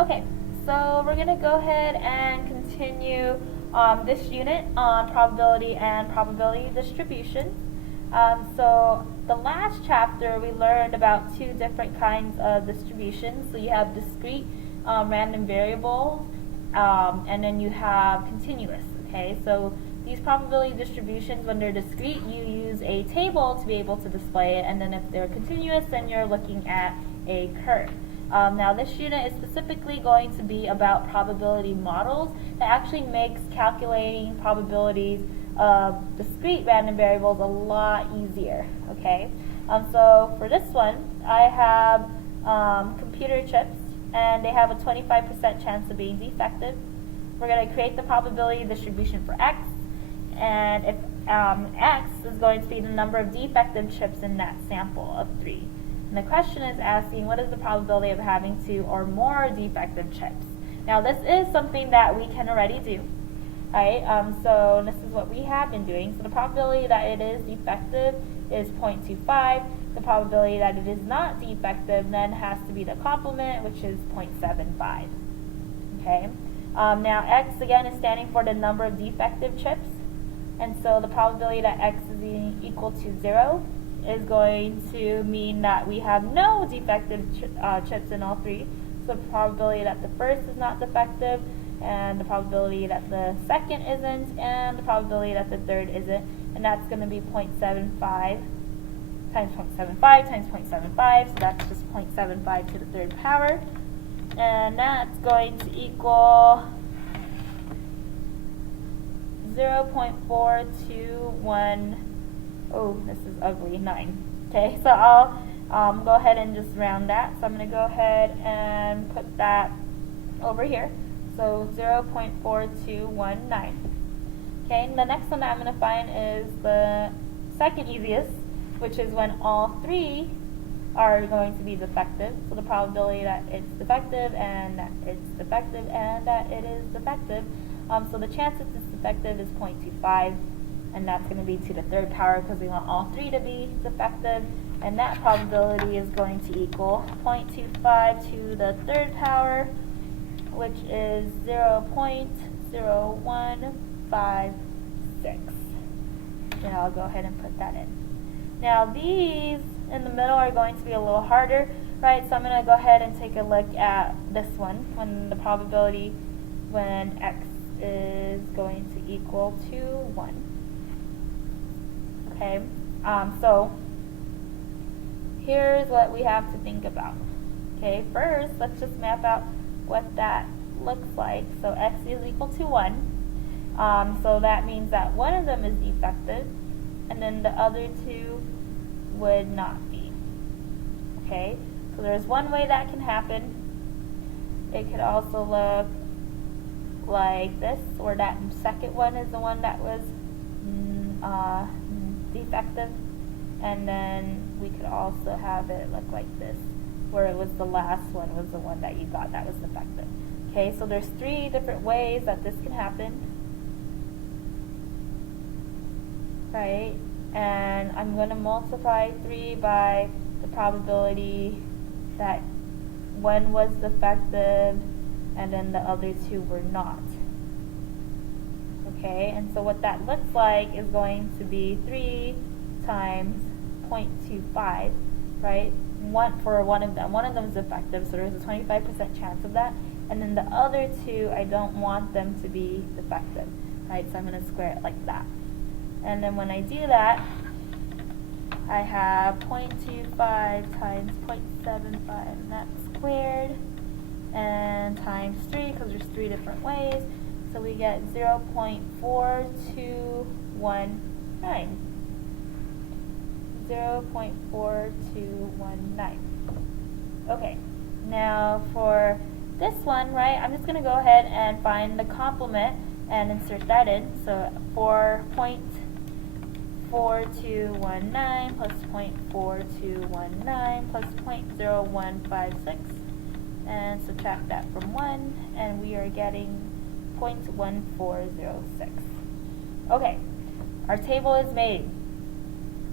Okay, so we're going to go ahead and continue this unit on probability and probability distribution. So the last chapter we learned about two different kinds of distributions. So you have discrete random variables, and then you have continuous. Okay, so these probability distributions, when they're discrete, you use a table to be able to display it, and then if they're continuous, then you're looking at a curve. Now this unit is specifically going to be about probability models that actually makes calculating probabilities of discrete random variables a lot easier. Okay, so for this one, I have computer chips, and they have a 25% chance of being defective. We're going to create the probability distribution for x, and if x is going to be the number of defective chips in that sample of 3. And the question is asking, what is the probability of having 2 or more defective chips? Now this is something that we can already do, right? So this is what we have been doing. So the probability that it is defective is 0.25. The probability that it is not defective then has to be the complement, which is 0.75. Okay. Now x again is standing for the number of defective chips, and so the probability that x is equal to 0 is going to mean that we have no defective chips in all 3. So the probability that the first is not defective, and the probability that the second isn't, and the probability that the third isn't, and that's going to be 0.75 times 0.75 times 0.75, so that's just 0.75 to the third power, and that's going to equal 0.421. Oh, this is ugly, 9. Okay, so I'll go ahead and just round that. So I'm going to go ahead and put that over here. So 0.4219. Okay, and the next one that I'm going to find is the second easiest, which is when all 3 are going to be defective. So the probability that it's defective, and that it's defective, and that it is defective. So the chance that it's defective is 0.25. And that's going to be to the third power because we want all 3 to be defective, and that probability is going to equal 0.25 to the third power, which is 0.0156. And I'll go ahead and put that in. Now these in the middle are going to be a little harder, right? So I'm going to go ahead and take a look at this one, when the probability when x is going to equal to 1. Okay, so here's what we have to think about. Okay, first let's just map out what that looks like. So x is equal to 1. So that means that one of them is defective, and then the other 2 would not be. Okay, so there's one way that can happen. It could also look like this, or that second one is the one that was defective, and then we could also have it look like this, where it was the last one was the one that you got that was defective. Okay, so there's 3 different ways that this can happen, right? And I'm going to multiply 3 by the probability that one was defective and then the other 2 were not. Okay, and so what that looks like is going to be 3 times 0.25, right? For one of them. One of them is defective, so there's a 25% chance of that. And then the other 2, I don't want them to be defective, right? So I'm going to square it like that. And then when I do that, I have 0.25 times 0.75, and that's squared, and times 3, because there's 3 different ways. So we get 0.4219. 0.4219. Okay, now for this one, right, I'm just going to go ahead and find the complement and insert that in. So 4.4219 plus 0.4219 plus 0.0156, and subtract that from 1, and we are getting 0.1406. Okay, our table is made.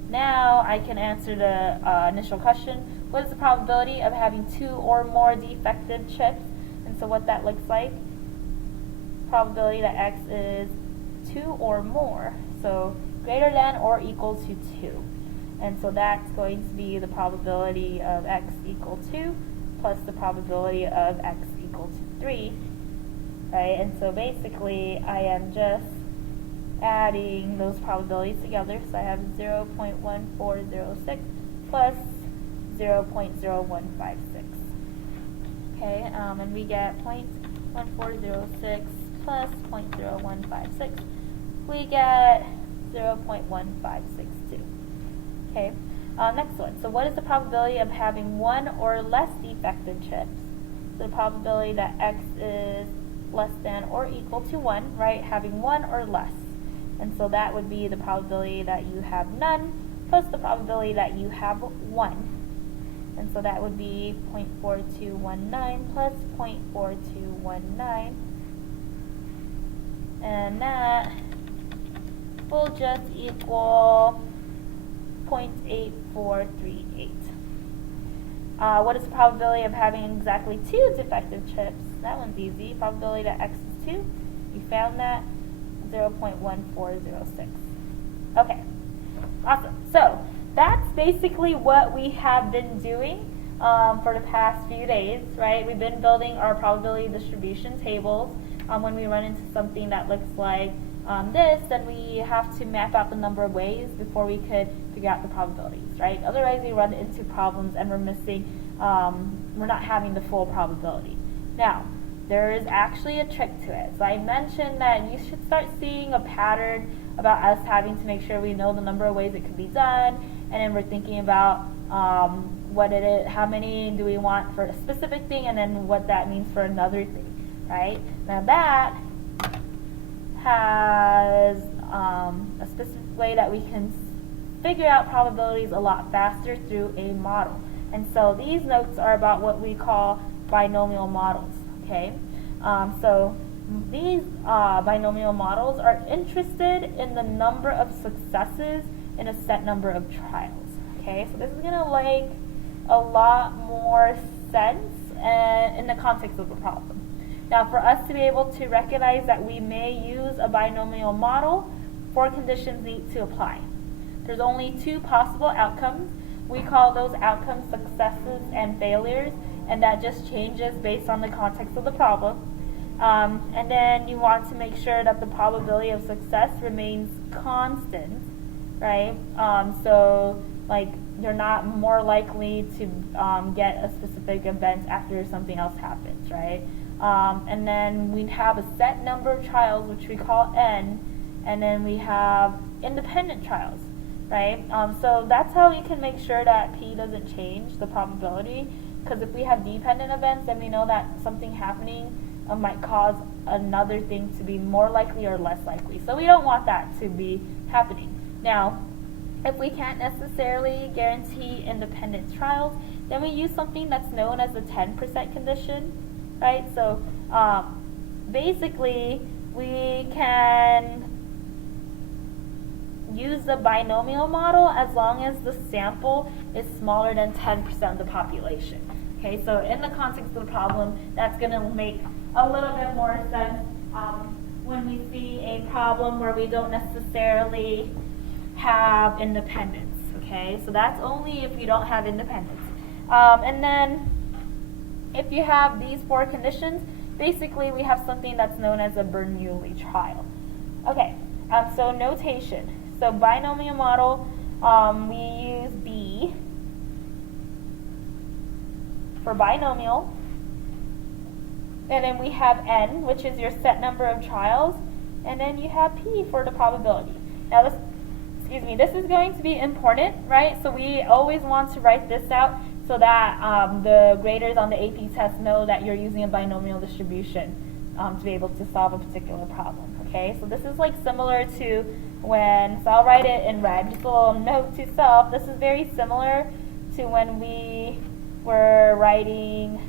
Now I can answer the initial question. What is the probability of having 2 or more defective chips? And so what that looks like, probability that x is 2 or more, so greater than or equal to 2. And so that's going to be the probability of x equal 2 plus the probability of x equal to 3, right? And so basically I am just adding those probabilities together. So I have 0.1406 plus 0.0156. Okay, and we get 0.1406 plus 0.0156. We get 0.1562. Okay, next one. So what is the probability of having one or less defective chips? So the probability that x is less than or equal to 1, right? Having one or less. And so that would be the probability that you have none plus the probability that you have 1. And so that would be 0.4219 plus 0.4219. And that will just equal 0.8438. What is the probability of having exactly 2 defective chips? That one's easy. Probability that x is 2. We found that. 0.1406. Okay, awesome. So that's basically what we have been doing for the past few days, right? We've been building our probability distribution tables. When we run into something that looks like this, then we have to map out the number of ways before we could figure out the probabilities, right? Otherwise, we run into problems and we're missing, we're not having the full probability. Now, there is actually a trick to it. So I mentioned that you should start seeing a pattern about us having to make sure we know the number of ways it could be done, and then we're thinking about what it is, how many do we want for a specific thing, and then what that means for another thing, right? Now that has a specific way that we can figure out probabilities a lot faster through a model. And so these notes are about what we call binomial models. Okay, so these binomial models are interested in the number of successes in a set number of trials. Okay, so this is going to make a lot more sense in the context of the problem. Now, for us to be able to recognize that we may use a binomial model, 4 conditions need to apply. There's only 2 possible outcomes. We call those outcomes successes and failures, and that just changes based on the context of the problem. And then you want to make sure that the probability of success remains constant, right? So like you're not more likely to get a specific event after something else happens, right? And then we have a set number of trials, which we call n, and then we have independent trials, right? So that's how we can make sure that p doesn't change the probability. Because if we have dependent events, then we know that something happening might cause another thing to be more likely or less likely. So we don't want that to be happening. Now, if we can't necessarily guarantee independent trials, then we use something that's known as the 10% condition, right? So basically, we can use the binomial model as long as the sample is smaller than 10% of the population. Okay, so in the context of the problem, that's going to make a little bit more sense when we see a problem where we don't necessarily have independence. Okay, so that's only if you don't have independence. And then if you have these 4 conditions, basically we have something that's known as a Bernoulli trial. Okay, so notation. So binomial model, we use B for binomial, and then we have n, which is your set number of trials, and then you have p for the probability. Now this is going to be important, right? So we always want to write this out so that the graders on the AP test know that you're using a binomial distribution to be able to solve a particular problem. Okay, so this is like similar to when, so I'll write it in red, just a little note to self. This is very similar to when we were writing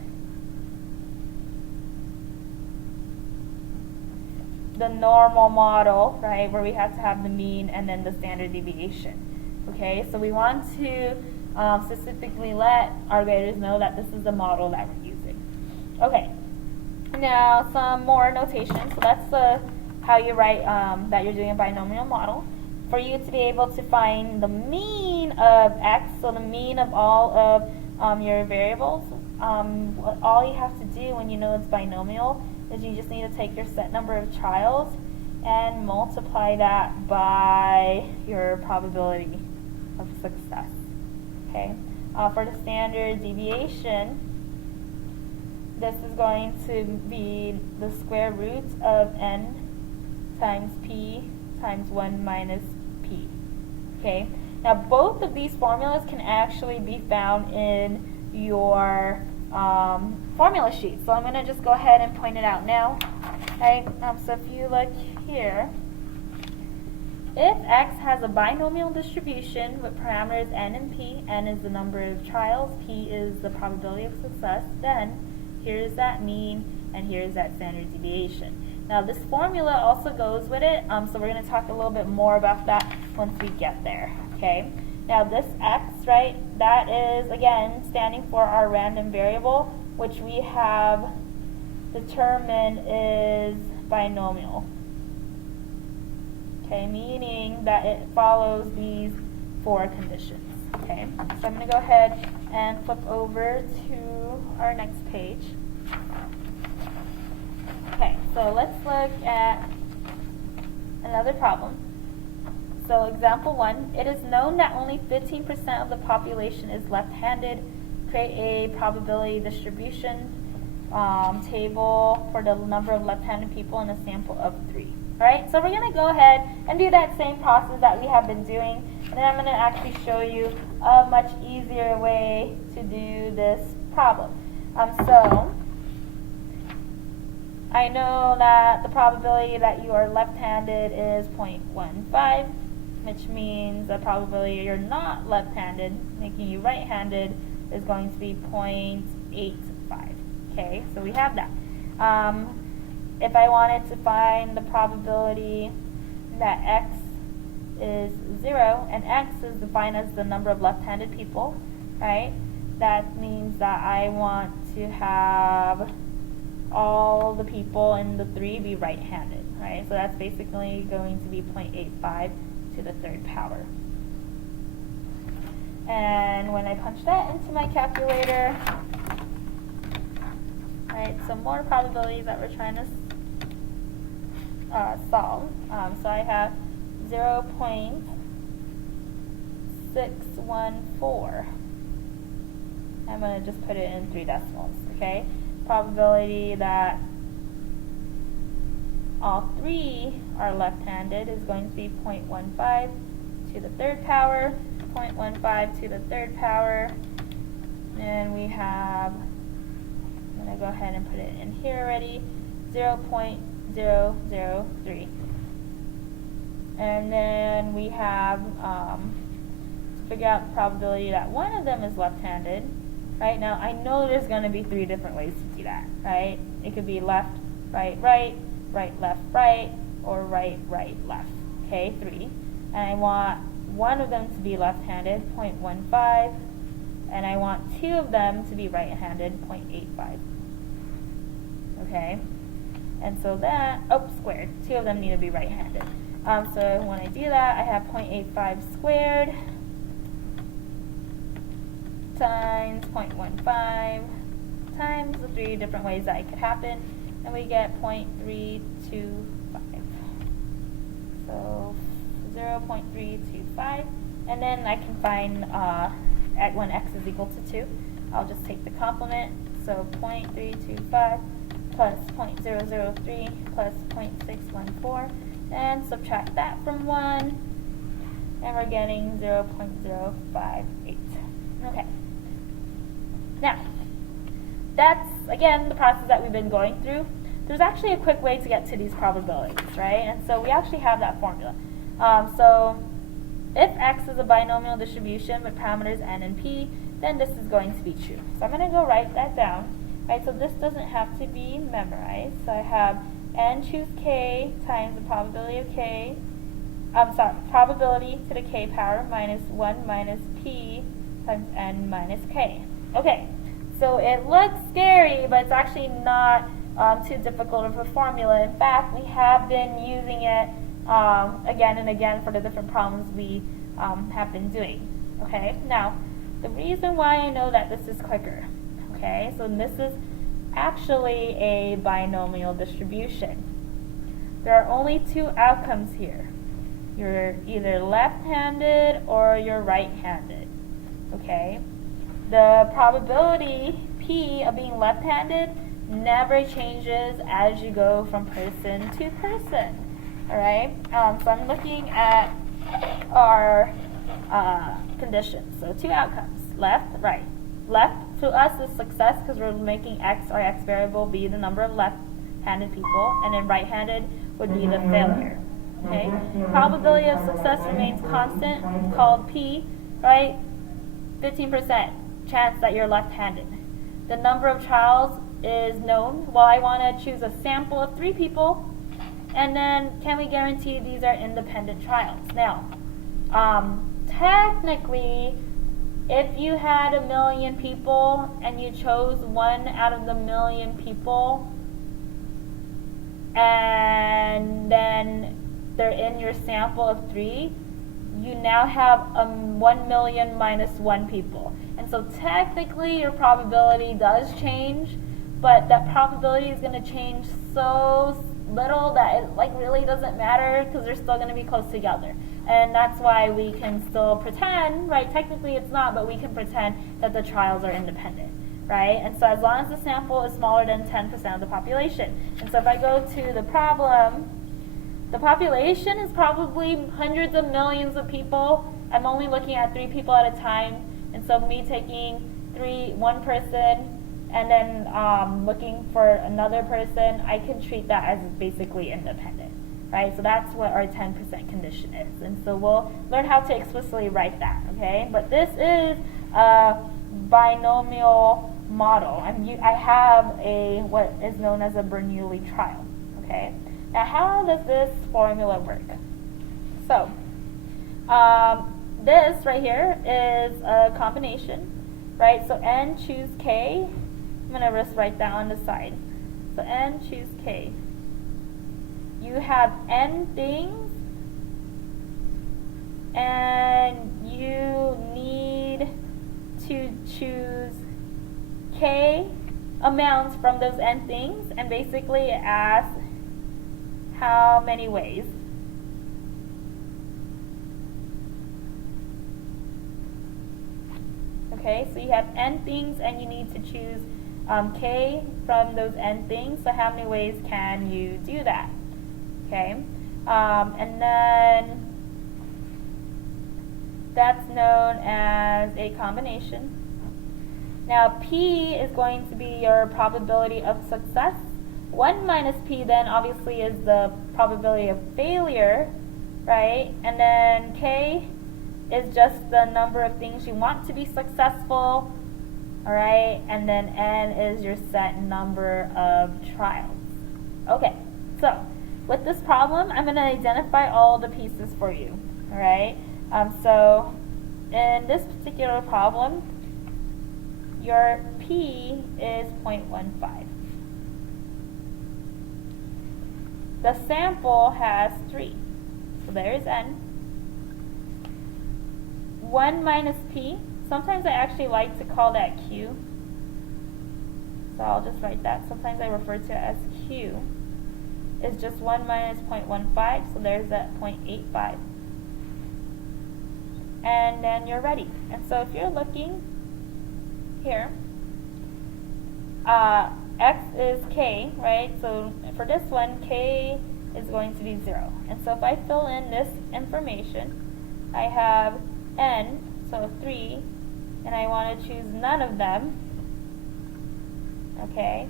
the normal model, right, where we had to have the mean and then the standard deviation. Okay, so we want to specifically let our graders know that this is the model that we're using. Okay, Now, some more notation. So that's how you write that you're doing a binomial model. For you to be able to find the mean of x, so the mean of all of your variables, all you have to do when you know it's binomial is you just need to take your set number of trials and multiply that by your probability of success. Okay. For the standard deviation, this is going to be the square root of n times p times 1 minus p. Okay. Now both of these formulas can actually be found in your formula sheet. So I'm going to just go ahead and point it out now. Right. So if you look here, if x has a binomial distribution with parameters n and p, n is the number of trials, p is the probability of success, then here's that mean and here's that standard deviation. Now this formula also goes with it, so we're going to talk a little bit more about that once we get there. Okay. Now this x, right, that is again standing for our random variable, which we have determined is binomial. Okay, meaning that it follows these 4 conditions. Okay, so I'm going to go ahead and flip over to our next page. Okay, so let's look at another problem. So example 1, it is known that only 15% of the population is left-handed. Create a probability distribution table for the number of left-handed people in a sample of 3. Alright, so we're going to go ahead and do that same process that we have been doing, and then I'm going to actually show you a much easier way to do this problem. So I know that the probability that you are left-handed is 0.15, which means the probability you're not left-handed, making you right-handed, is going to be 0.85. Okay, so we have that. If I wanted to find the probability that x is 0, and x is defined as the number of left-handed people, right? That means that I want to have all the people in the 3 be right-handed, right? So that's basically going to be 0.85 to the 3rd power. And when I punch that into my calculator, right, some more probabilities that we're trying to solve. So I have 0.614. I'm going to just put it in 3 decimals, okay? Probability that all 3 are left-handed is going to be 0.15 to the 3rd power, 0.15 to the 3rd power, and we have, I'm going to go ahead and put it in here already, 0.003. And then we have, to figure out the probability that one of them is left-handed. Right now, I know there's going to be 3 different ways to do that, right? It could be left, right, right, right, left, right, or right, right, left. Okay, 3. And I want one of them to be left-handed, 0.15, and I want 2 of them to be right-handed, 0.85. Okay, and so that, squared. 2 of them need to be right-handed. So when I do that, I have 0.85 squared times 0.15 times the 3 different ways that it could happen, and we get 0.325. So 0.325, and then I can find at when x is equal to 2. I'll just take the complement, so 0.325 plus 0.003 plus 0.614, and subtract that from 1, and we're getting 0.058. Okay. Now, that's, again, the process that we've been going through. There's actually a quick way to get to these probabilities, right? And so we actually have that formula. So if x is a binomial distribution with parameters n and p, then this is going to be true. So I'm going to go write that down. Right, so this doesn't have to be memorized. So I have n choose k times the probability of k, probability to the k power minus 1 minus p times n minus k. Okay, so it looks scary, but it's actually not too difficult of a formula. In fact, we have been using it again and again for the different problems we have been doing. Okay, now the reason why I know that this is quicker, okay, so this is actually a binomial distribution. There are only two outcomes here. You're either left-handed or you're right-handed, okay? The probability P of being left-handed never changes as you go from person to person, all right? So I'm looking at our conditions. So two outcomes, left, right. Left to us is success because we're making x, our x variable, be the number of left-handed people, and then right-handed would be the failure. Okay? Probability of success remains constant, it's called P, right? 15% chance that you're left-handed. The number of trials is known. Well, I want to choose a sample of 3 people, and then can we guarantee these are independent trials? Now, technically, if you had 1 million people and you chose 1 out of the 1 million people, and then they're in your sample of 3, you now have 1 million minus 1 people. And so technically your probability does change, but that probability is going to change so little that it really doesn't matter because they're still going to be close together. And that's why we can still pretend, right? Technically it's not, but we can pretend that the trials are independent, right? And so as long as the sample is smaller than 10% of the population. And so if I go to the problem, the population is probably hundreds of millions of people. I'm only looking at 3 people at a time. And so me taking one person and then looking for another person, I can treat that as basically independent, right? So that's what our 10% condition is. And so we'll learn how to explicitly write that, okay? But this is a binomial model. I have what is known as a Bernoulli trial, okay? Now how does this formula work? So this right here is a combination, right? So n choose k. I'm going to just write that on the side. So n choose k. You have n things, and you need to choose k amounts from those n things, and basically ask how many ways. Okay, so you have n things and you need to choose k from those n things. So how many ways can you do that? Okay, and then that's known as a combination. Now P is going to be your probability of success. 1 minus P then obviously is the probability of failure, right? And then K is just the number of things you want to be successful, all right? And then N is your set number of trials. Okay, so with this problem, I'm going to identify all the pieces for you, all right? So in this particular problem, your P is 0.15. The sample has 3, so there's N. 1 minus P, sometimes I actually like to call that Q, so I'll just write that. Sometimes I refer to it as Q. Is just 1 minus 0.15, so there's that 0.85. And then you're ready. And so if you're looking here, x is k, right? So for this one, k is going to be 0. And so if I fill in this information, I have n, so 3, and I want to choose none of them, okay?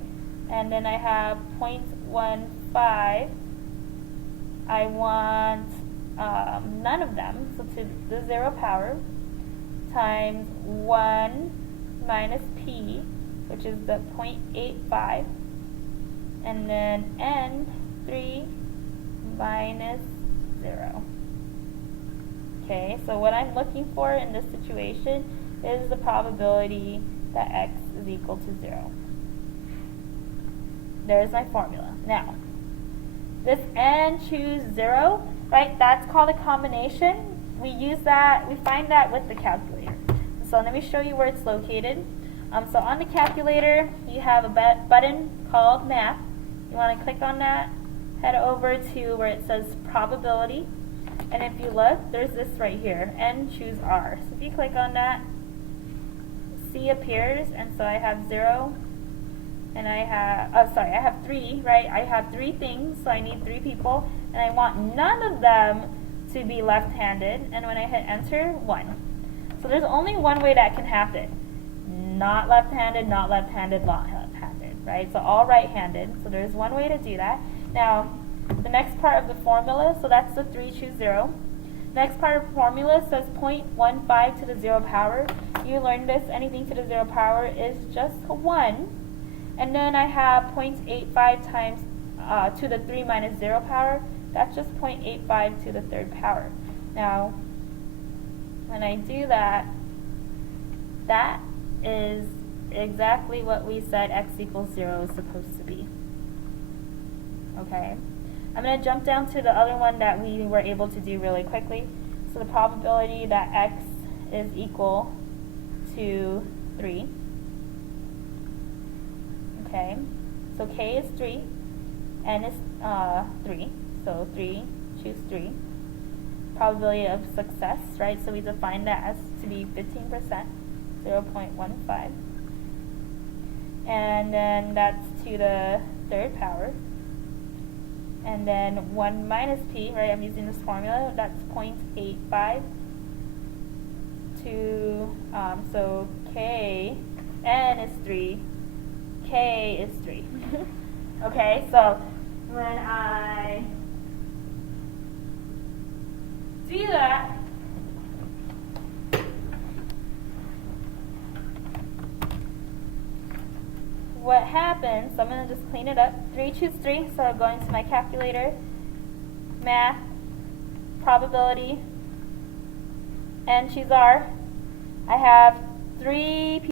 And then I have 0.15, I want none of them, so to the 0 power, times 1 minus p, which is the 0.85, and then n, 3 minus 0. Okay, so what I'm looking for in this situation is the probability that x is equal to 0. there's my formula. Now, this n choose 0, right, that's called a combination. We find that with the calculator. So let me show you where it's located. So on the calculator, you have a button called Math. You want to click on that, head over to where it says Probability, and if you look, there's this right here, N choose R. So if you click on that, C appears, and so I have 0, and I have 3, right? I have 3 things, so I need 3 people, and I want none of them to be left-handed, and when I hit enter, 1. So there's only one way that can happen. Not left-handed, not left-handed, not left-handed, right? So all right-handed. So there's one way to do that. Now, the next part of the formula, so that's the 3 choose 0. Next part of the formula says 0.15 to the 0 power. You learned this, anything to the 0 power is just 1. And then I have 0.85 times to the 3 minus 0 power. That's just 0.85 to the 3rd power. Now, when I do that, that is exactly what we said x equals 0 is supposed to be. Okay? I'm going to jump down to the other one that we were able to do really quickly. So the probability that x is equal to 3. Okay? So k is 3, n is 3. So 3, choose 3. Probability of success, right? So we define that as to be 15%. 0.15, and then that's to the 3rd power, and then 1 minus p, right, I'm using this formula, that's 0.85 to, so k, n is 3, k is 3. Okay, so when I do that, what happens, so I'm going to just clean it up. 3 choose 3, so I'm going to my calculator, Math, Probability, and choose R. I have 3